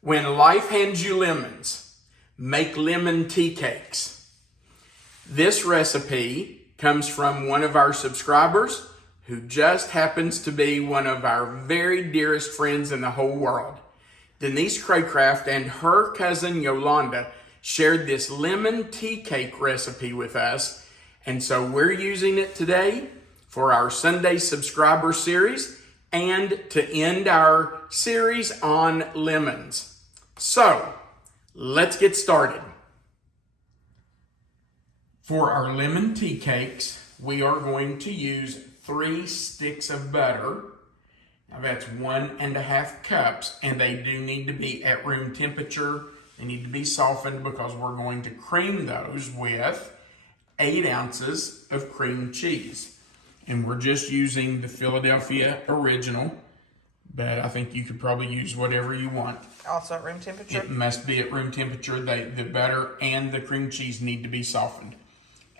When life hands you lemons, make lemon tea cakes. This recipe comes from one of our subscribers who just happens to be one of our very dearest friends in the whole world. Denise Craycraft and her cousin Yolanda shared this lemon tea cake recipe with us, and so we're using it today for our Sunday subscriber series and to end our series on lemons. So, let's get started. For our lemon tea cakes, we are going to use 3 sticks of butter. Now that's 1.5 cups, and they do need to be at room temperature. They need to be softened because we're going to cream those with 8 ounces of cream cheese. And we're just using the Philadelphia original, but I think you could probably use whatever you want. Also at room temperature? It must be at room temperature. The butter and the cream cheese need to be softened.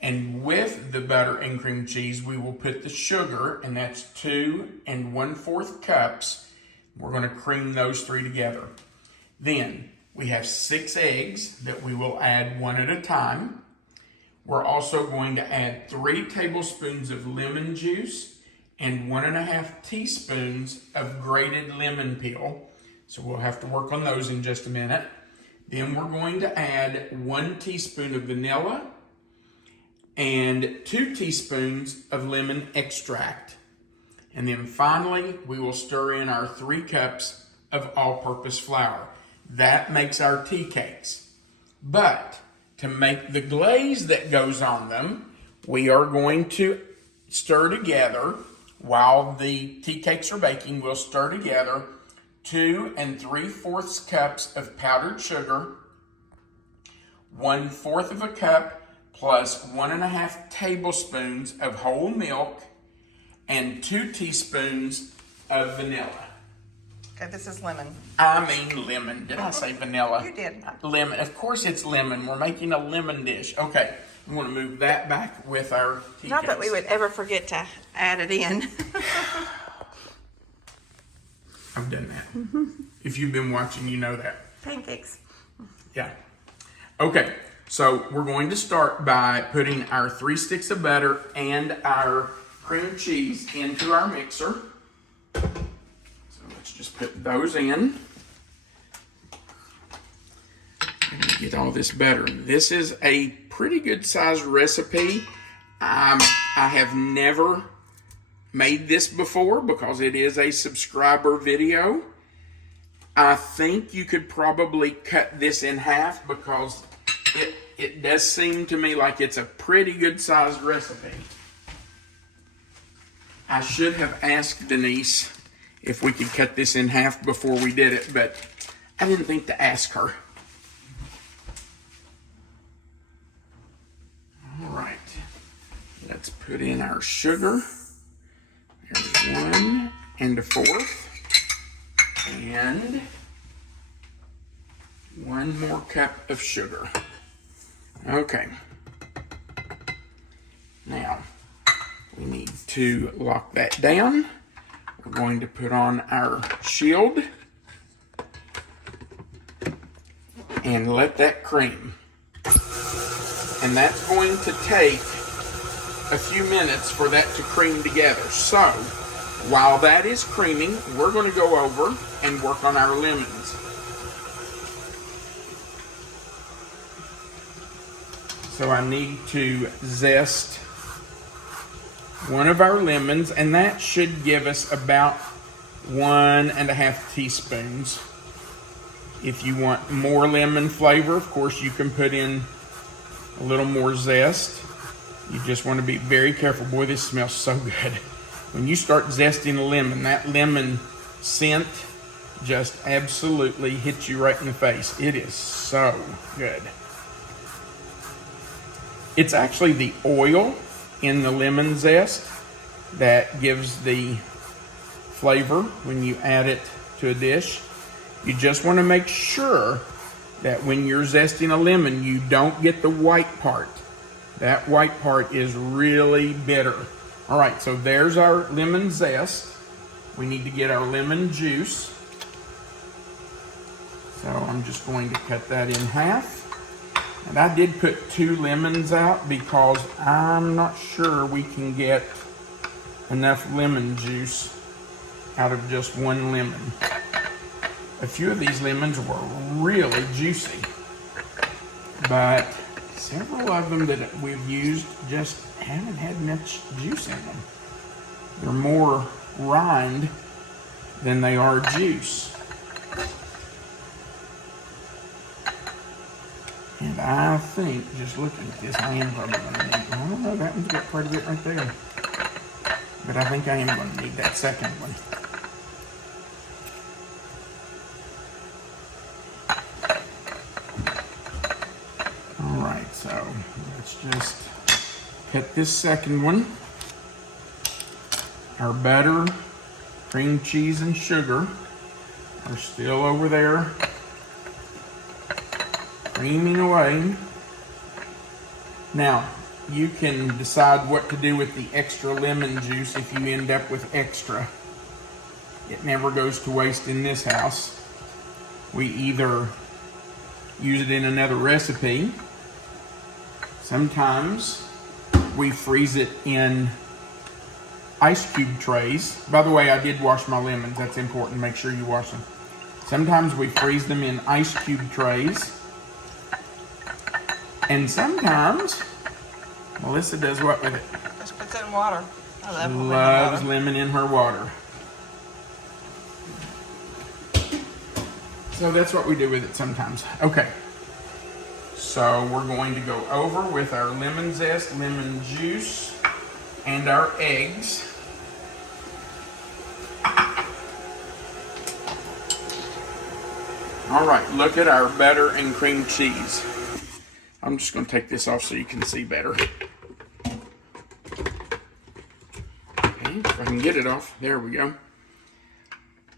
And with the butter and cream cheese, we will put the sugar, and that's 2 1/4 cups. We're going to cream those 3 together. Then we have 6 eggs that we will add one at a time. We're also going to add 3 tablespoons of lemon juice and 1.5 teaspoons of grated lemon peel. So we'll have to work on those in just a minute. Then we're going to add 1 teaspoon of vanilla and 2 teaspoons of lemon extract. And then finally, we will stir in our 3 cups of all-purpose flour. That makes our tea cakes. But to make the glaze that goes on them, we are going to stir together, while the tea cakes are baking, we'll stir together 2 3/4 cups of powdered sugar, 1/4 of a cup plus 1.5 tablespoons of whole milk, and 2 teaspoons of vanilla. Okay, this is lemon. I mean lemon. Did I say vanilla? You did. Lemon. Of course it's lemon. We're making a lemon dish. Okay, we want to move that back with our tea Not cakes. that we would ever forget to add it in. I've done that. If you've been watching, you know that. Pancakes. Yeah. Okay, so we're going to start by putting our 3 sticks of butter and our cream cheese into our mixer. So let's just put those in. And get all this butter. This is a pretty good sized recipe. I have never made this before because it is a subscriber video. I think you could probably cut this in half because it does seem to me like it's a pretty good sized recipe. I should have asked Denise if we could cut this in half before we did it, but I didn't think to ask her. All right, let's put in our sugar. There's 1 1/4, and 1 more cup of sugar. Okay. Now, we need to lock that down. We're going to put on our shield and let that cream. And that's going to take a few minutes for that to cream together. So, while that is creaming, we're going to go over and work on our lemons. So I need to zest one of our lemons, and that should give us about 1.5 teaspoons. If you want more lemon flavor, of course, you can put in a little more zest. You just want to be very careful. Boy, this smells so good. When you start zesting a lemon, that lemon scent just absolutely hits you right in the face. It is so good. It's actually the oil in the lemon zest that gives the flavor when you add it to a dish. You just want to make sure that when you're zesting a lemon, you don't get the white part. That white part is really bitter. All right, so there's our lemon zest. We need to get our lemon juice. So I'm just going to cut that in half. And I did put 2 lemons out because I'm not sure we can get enough lemon juice out of just 1 lemon. A few of these lemons were really juicy, but several of them that we've used just haven't had much juice in them. They're more rind than they are juice. And I think, just looking at this, I am probably going to need, I don't know, that one's got quite a bit right there. But I think I am going to need that second one. Alright, so let's just cut this second one. Our butter, cream cheese, and sugar are still over there creaming away. Now, you can decide what to do with the extra lemon juice if you end up with extra. It never goes to waste in this house. We either use it in another recipe. Sometimes we freeze it in ice cube trays. By the way, I did wash my lemons. That's important. Make sure you wash them. Sometimes we freeze them in ice cube trays. And sometimes Melissa does what with it? Just puts it in water. I love She lemon loves water. lemon in her water. So that's what we do with it sometimes. Okay. So we're going to go over with our lemon zest, lemon juice, and our eggs. All right, look at our butter and cream cheese. I'm just going to take this off so you can see better. Okay, if I can get it off. There we go.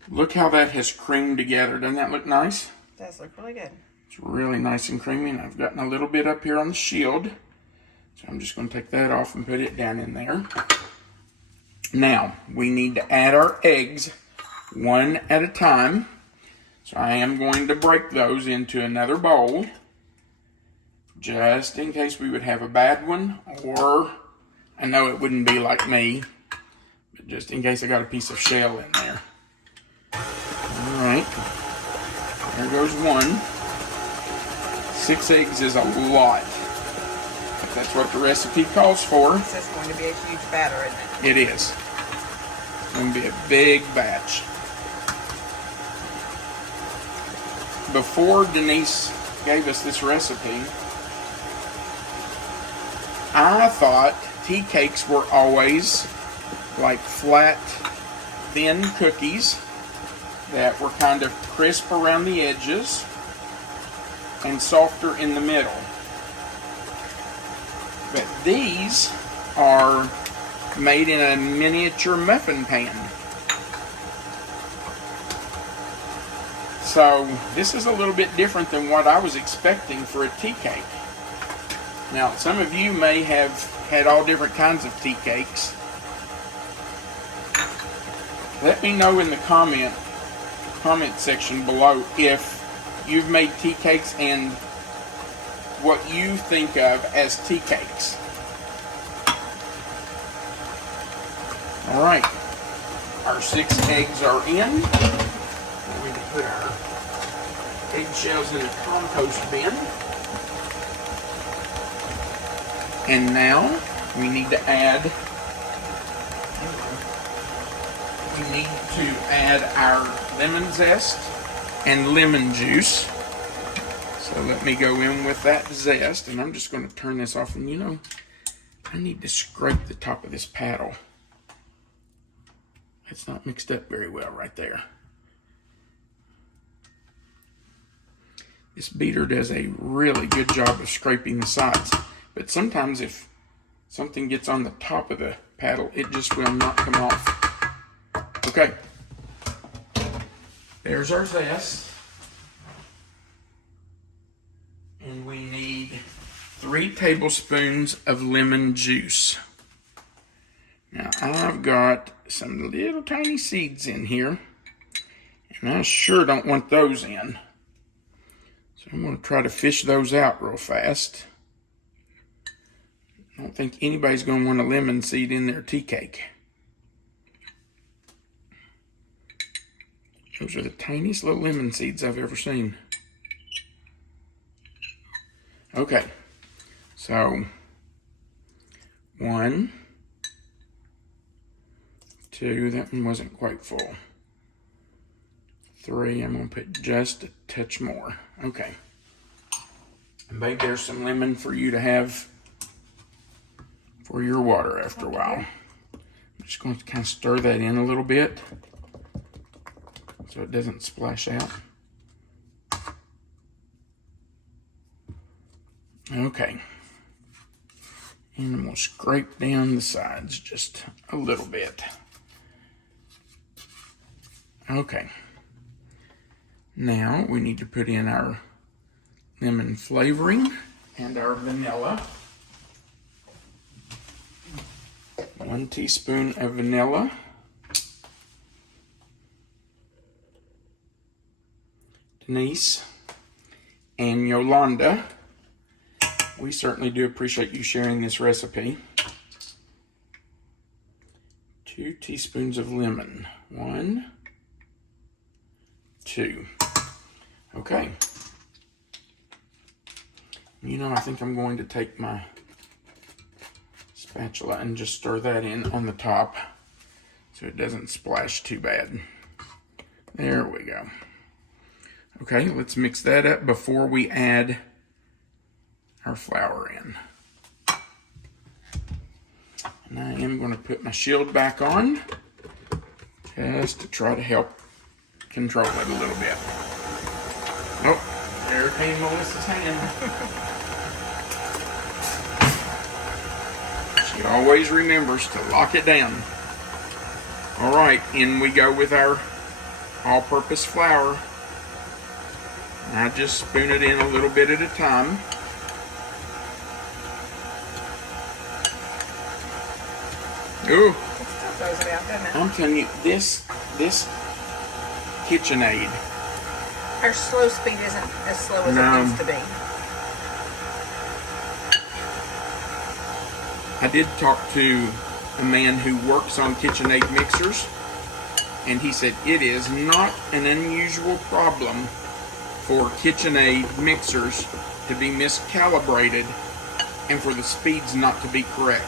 Look how that has creamed together. Doesn't that look nice? It does look really good. It's really nice and creamy, and I've gotten a little bit up here on the shield. So I'm just going to take that off and put it down in there. Now, we need to add our eggs one at a time. So I am going to break those into another bowl, just in case we would have a bad one, or I know it wouldn't be like me, but just in case I got a piece of shell in there. All right, there goes one. 6 eggs is a lot. If that's what the recipe calls for. This is going to be a huge batter, isn't it? It is. It's going to be a big batch. Before Denise gave us this recipe, I thought tea cakes were always like flat, thin cookies that were kind of crisp around the edges and softer in the middle. But these are made in a miniature muffin pan. So this is a little bit different than what I was expecting for a tea cake. Now, some of you may have had all different kinds of tea cakes. Let me know in the comment section below if you've made tea cakes and what you think of as tea cakes. All right, our 6 eggs are in. We're going to put our eggshells in a compost bin. And now we need to add our lemon zest and lemon juice. So let me go in with that zest, and I'm just going to turn this off. And you know, I need to scrape the top of this paddle. It's not mixed up very well right there. This beater does a really good job of scraping the sides, but sometimes if something gets on the top of the paddle, it just will not come off. Okay, there's our zest, and we need 3 tablespoons of lemon juice. Now I've got some little tiny seeds in here, and I sure don't want those in. So I'm going to try to fish those out real fast. I don't think anybody's going to want a lemon seed in their tea cake. Those are the tiniest little lemon seeds I've ever seen. Okay, so 1, 2, that one wasn't quite full. 3, I'm going to put just a touch more. Okay. And babe, there's some lemon for you to have for your water after a while. I'm just going to kind of stir that in a little bit so it doesn't splash out. Okay. And I'm going to scrape down the sides just a little bit. Okay. Now we need to put in our lemon flavoring and our vanilla. 1 teaspoon of vanilla. Denise and Yolanda, we certainly do appreciate you sharing this recipe. 2 teaspoons of lemon. 1, 2. Okay. You know, I think I'm going to take my spatula and just stir that in on the top so it doesn't splash too bad. There we go. Okay, let's mix that up before we add our flour in. And I am going to put my shield back on just to try to help control it a little bit. Oh, there came Melissa's hand. She always remembers to lock it down. All right, in we go with our all-purpose flour. I just spoon it in a little bit at a time. Ooh, I'm telling you, this KitchenAid. Our slow speed isn't as slow as it needs to be. I did talk to a man who works on KitchenAid mixers, and he said it is not an unusual problem for KitchenAid mixers to be miscalibrated and for the speeds not to be correct.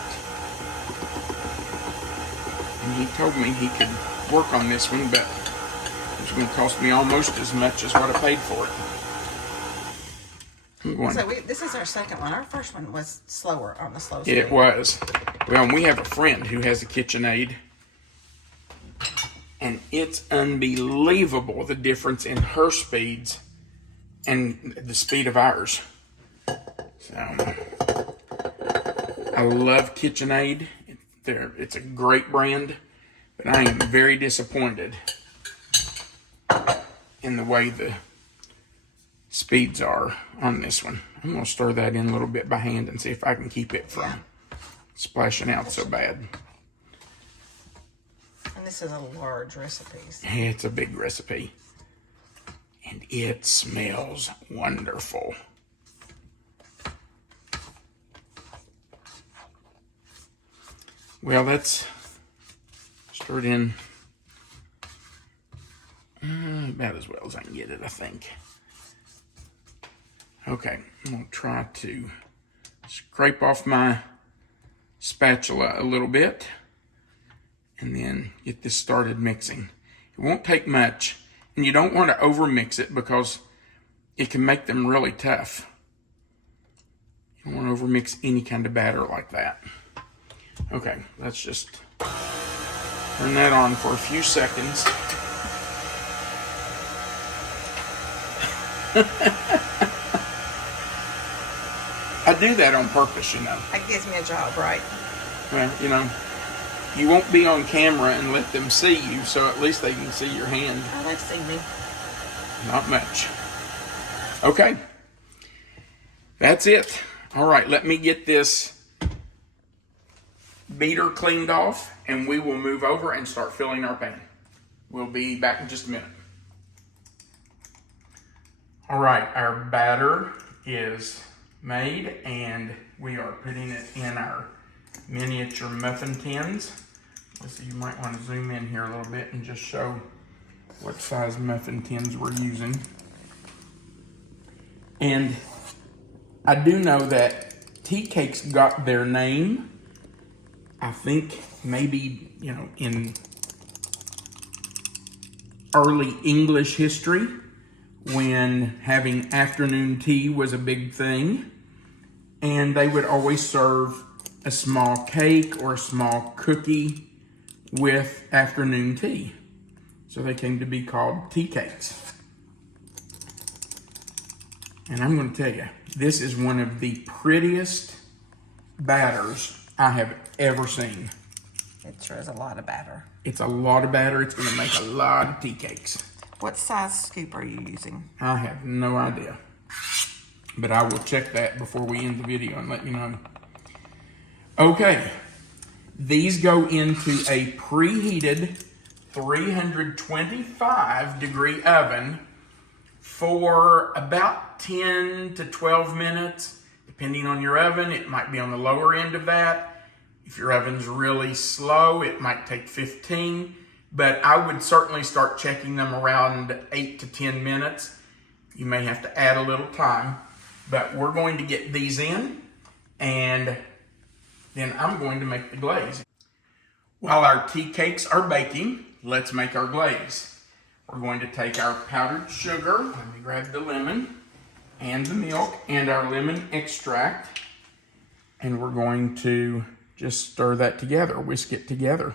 And he told me he could work on this one, but it was going to cost me almost as much as what I paid for it. So this is our second one. Our first one was slower on the slow speed. It was. Well, we have a friend who has a KitchenAid, and it's unbelievable the difference in her speeds and the speed of ours. So I love KitchenAid. It's a great brand, but I am very disappointed in the way the speeds are on this one. I'm going to stir that in a little bit by hand and see if I can keep it from splashing out so bad. And this is a large recipe. It's a big recipe. And it smells wonderful. Well, that's stirred in about as well as I can get it, I think. Okay, I'm going to try to scrape off my spatula a little bit and then get this started mixing. It won't take much, and you don't want to over mix it because it can make them really tough. You don't want to over mix any kind of batter like that. Okay, let's just turn that on for a few seconds. I do that on purpose, you know. That gives me a job, right? Well, you know, you won't be on camera and let them see you, so at least they can see your hand. Oh, they see me. Not much. Okay. That's it. All right, let me get this beater cleaned off, and we will move over and start filling our pan. We'll be back in just a minute. All right, our batter is made and we are putting it in our miniature muffin tins. Let's see, you might want to zoom in here a little bit and just show what size muffin tins we're using. And I do know that tea cakes got their name, I think maybe, in early English history, when having afternoon tea was a big thing, and they would always serve a small cake or a small cookie with afternoon tea. So they came to be called tea cakes. And I'm going to tell you, this is one of the prettiest batters I have ever seen. It sure is a lot of batter. It's a lot of batter. It's going to make a lot of tea cakes. What size scoop are you using? I have no idea. But I will check that before we end the video and let you know. Okay. These go into a preheated 325 degree oven for about 10 to 12 minutes. Depending on your oven, it might be on the lower end of that. If your oven's really slow, it might take 15. But I would certainly start checking them around 8 to 10 minutes. You may have to add a little time. But we're going to get these in, and then I'm going to make the glaze. While our tea cakes are baking, let's make our glaze. We're going to take our powdered sugar, let me grab the lemon, and the milk, and our lemon extract, and we're going to just stir that together, whisk it together.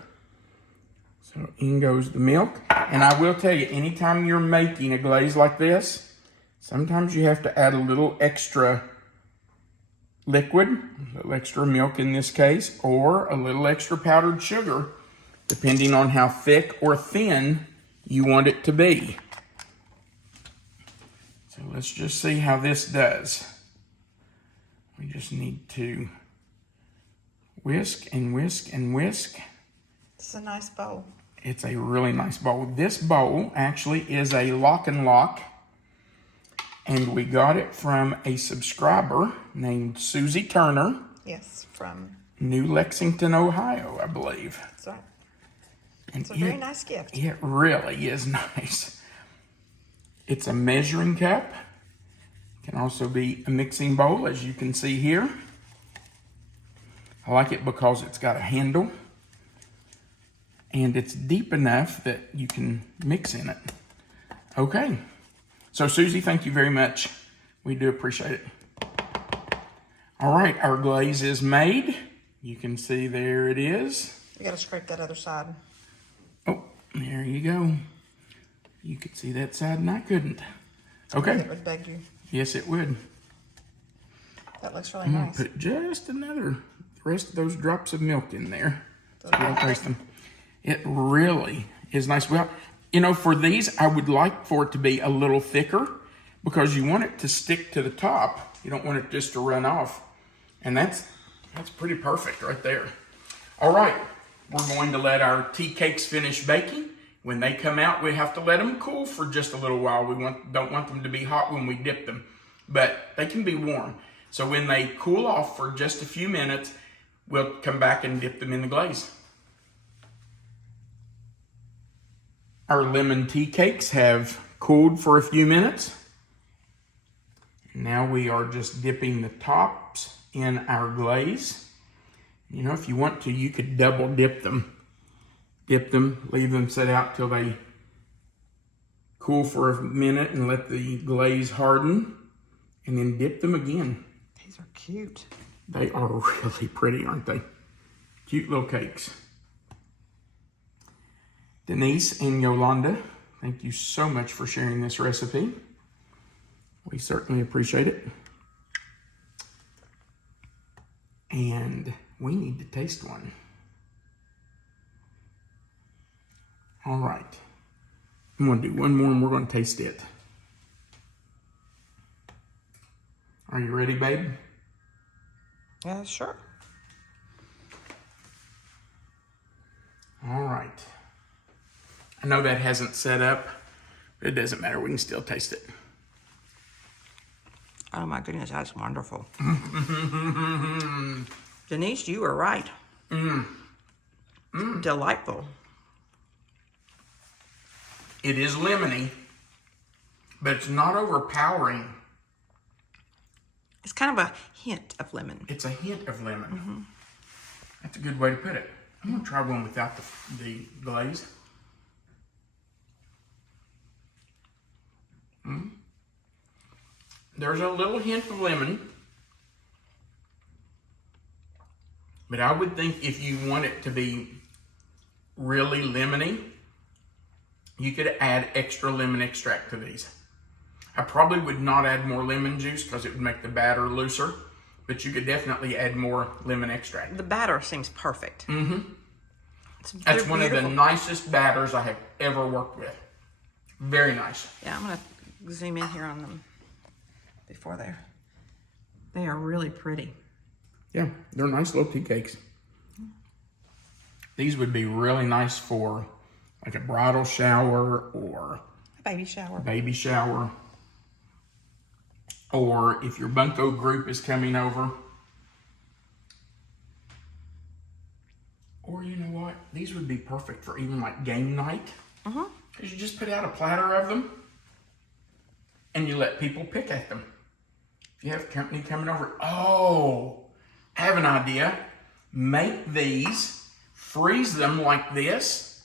So in goes the milk, and I will tell you, anytime you're making a glaze like this, sometimes you have to add a little extra liquid, a little extra milk in this case, or a little extra powdered sugar, depending on how thick or thin you want it to be. So let's just see how this does. We just need to whisk and whisk and whisk. It's a nice bowl. It's a really nice bowl. This bowl actually is a lock and lock, and we got it from a subscriber named Susie Turner. Yes, from New Lexington, Ohio, I believe. That's right. And It's a very nice gift. It really is nice. It's a measuring cup. It can also be a mixing bowl, as you can see here. I like it because it's got a handle, and it's deep enough that you can mix in it. Okay. So, Susie, thank you very much. We do appreciate it. All right, our glaze is made. You can see there it is. You got to scrape that other side. Oh, there you go. You could see that side and I couldn't. Okay. It would beg you. Yes, it would. That looks really I'm going nice. to put just the rest of those drops of milk in there. So we'll taste them. It really is nice. Well, for these, I would like for it to be a little thicker because you want it to stick to the top. You don't want it just to run off. And that's pretty perfect right there. All right, we're going to let our tea cakes finish baking. When they come out, we have to let them cool for just a little while. We don't want them to be hot when we dip them, but they can be warm. So when they cool off for just a few minutes, we'll come back and dip them in the glaze. Our lemon tea cakes have cooled for a few minutes. Now we are just dipping the tops in our glaze. If you want to, you could double dip them. Dip them, leave them set out till they cool for a minute and let the glaze harden, and then dip them again. These are cute. They are really pretty, aren't they? Cute little cakes. Denise and Yolanda, thank you so much for sharing this recipe. We certainly appreciate it. And we need to taste one. All right. I'm going to do one more and we're going to taste it. Are you ready, babe? Yeah, sure. All right. I know that hasn't set up, but it doesn't matter. We can still taste it. Oh my goodness, that's wonderful. Denise, you were right. Delightful. It is lemony, but it's not overpowering. It's kind of a hint of lemon. It's a hint of lemon. That's a good way to put it. I'm going to try one without the glaze. There's a little hint of lemon. But I would think if you want it to be really lemony, you could add extra lemon extract to these. I probably would not add more lemon juice because it would make the batter looser, but you could definitely add more lemon extract. The batter seems perfect. That's one of the nicest batters I have ever worked with. Very nice. Yeah, I'm going to zoom in here on them before they are really pretty. Yeah, they're nice little tea cakes. These would be really nice for like a bridal shower or Baby shower. baby shower. Or if your bunco group is coming over. Or you know what? These would be perfect for even like game night. Because you just put out a platter of them and you let people pick at them. If you have company coming over, oh, I have an idea. Make these, freeze them like this,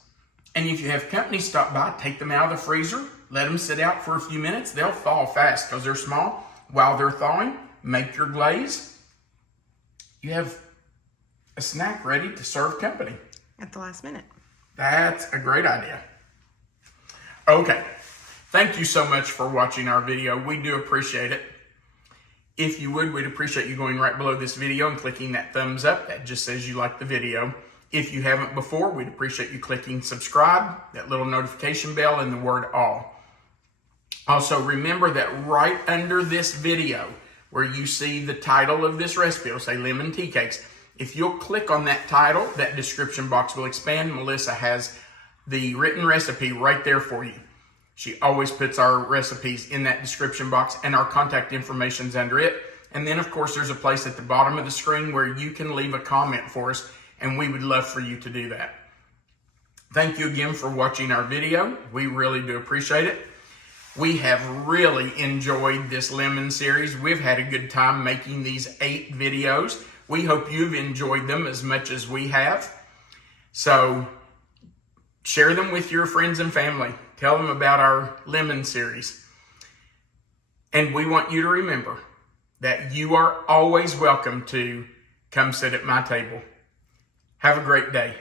and if you have company stop by, take them out of the freezer, let them sit out for a few minutes. They'll thaw fast because they're small. While they're thawing, make your glaze. You have a snack ready to serve company. At the last minute. That's a great idea. Okay, thank you so much for watching our video. We do appreciate it. If you would, we'd appreciate you going right below this video and clicking that thumbs up. That just says you like the video. If you haven't before, we'd appreciate you clicking subscribe, that little notification bell, and the word all. Also, remember that right under this video, where you see the title of this recipe, it'll say lemon tea cakes. If you'll click on that title, that description box will expand. Melissa has the written recipe right there for you. She always puts our recipes in that description box, and our contact information's under it. And then, of course, there's a place at the bottom of the screen where you can leave a comment for us, and we would love for you to do that. Thank you again for watching our video. We really do appreciate it. We have really enjoyed this lemon series. We've had a good time making these 8 videos. We hope you've enjoyed them as much as we have. So share them with your friends and family. Tell them about our lemon series. And we want you to remember that you are always welcome to come sit at my table. Have a great day.